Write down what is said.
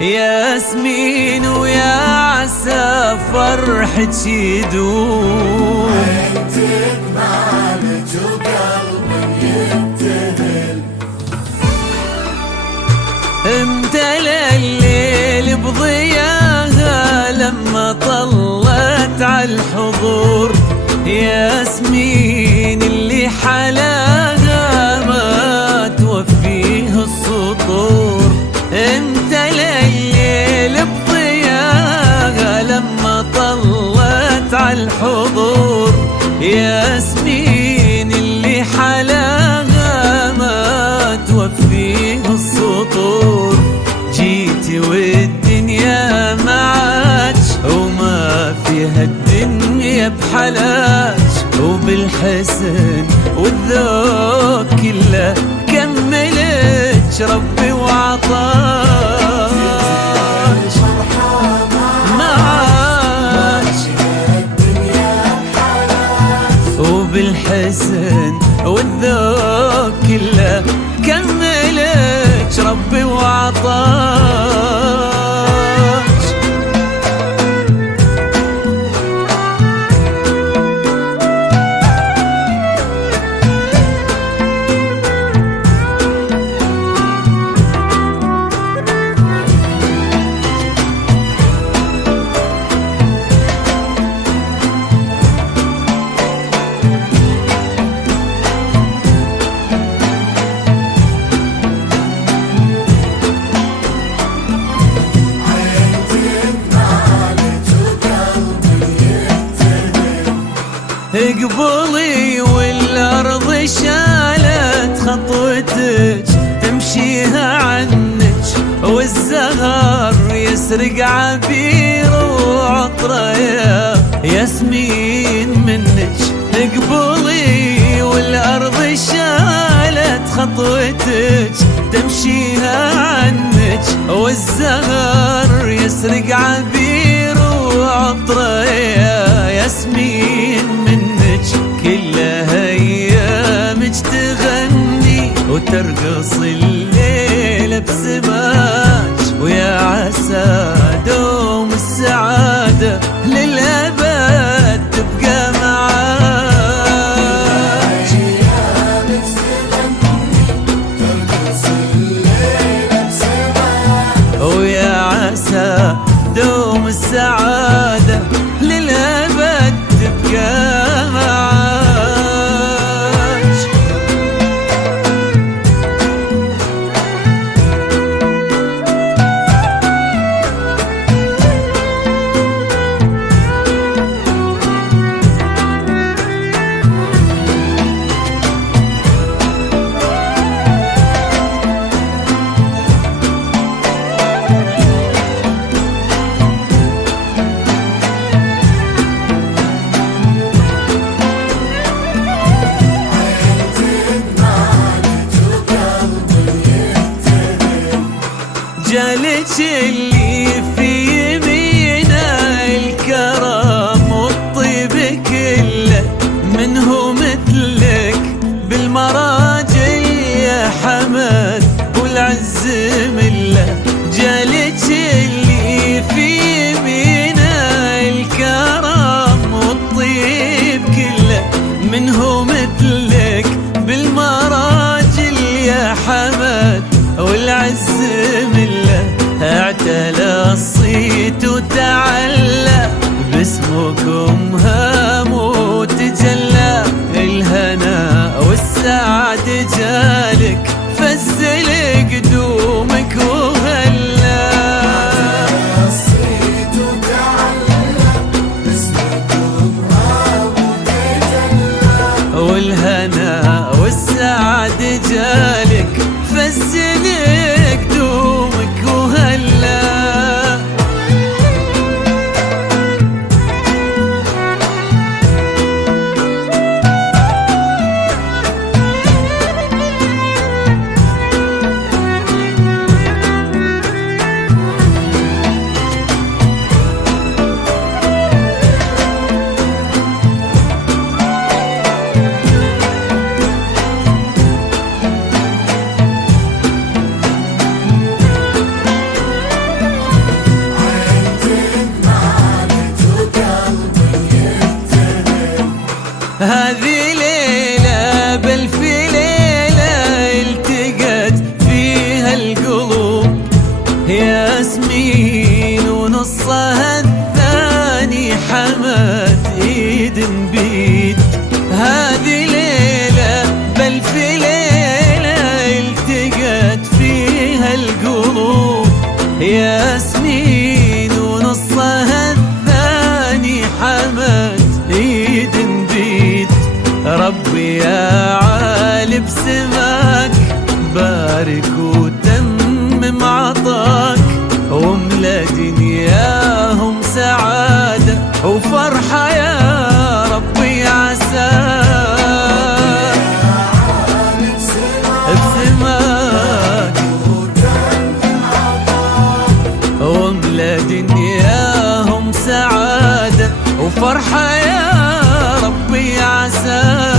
ياسمين ويا عسى فرحك يدوم، عينتك معالج وقلبي يبتهل. امتلأ الليل بضياها لما طلت عالحضور، ياسمين اللي حلاها ما توفيه السطور. امتلأ الليل بضياها لما طلت عالحضور، ياسمين اللي حلاها ما توفيه السطور. جيتي والدنيا معاك وما فيها الدنيا بحلاك، وبالحسن والذوق كله كملت ربي وعطاك معاك، وبالحسن والذوق كله كملت ربي وعطاك. اقبلي والارض شالت خطوتك تمشيها عنك، والزهر يسرق عبير وعطره يا ياسمين منك. اقبلي والارض شالت خطوتك تمشيها عنك، والزهر يسرق عبير وعطره يا ياسمين منك. كلها ايامك تغني وترقص الليل بسماك، ويا عسى دوم السعادة للأبد تبقى معاك. ايامك تغني ترقص الليل بسماك، ويا عسى دوم السعادة للأبد تبقى معاك. جالك اللي في يمينه الكرم والطيب كله، منه مثلك بالمراجل يا حمد والعز مله. جالك اللي في يمينه الكرم والطيب كله، منه مثلك بالمراجل يا حمد والعز مله. اعتلى الصيت وتعلى باسمكم هام وتجلى، الهنا والسعد جالك فزل قدومك وهلا. الصيت وتعلى باسمكم هام وتجلى، والهنا والسعد جالك فزل قدومك وهلا. هذه ليلة بألف ليلة التقت فيها القلوب ياسمين، ونصها الثاني حمد ايد بيد. هذه ليلة بألف ليلة التقت فيها القلوب ياسمين، ونصها الثاني حمد ايد بيد. ربي يا عالي بسماك بارك وتمم عطاك، واملا دنياهم سعادة وفرحة يا ربي عساك بسماك، واملا دنياهم سعادة وفرحة يا ربي عساك.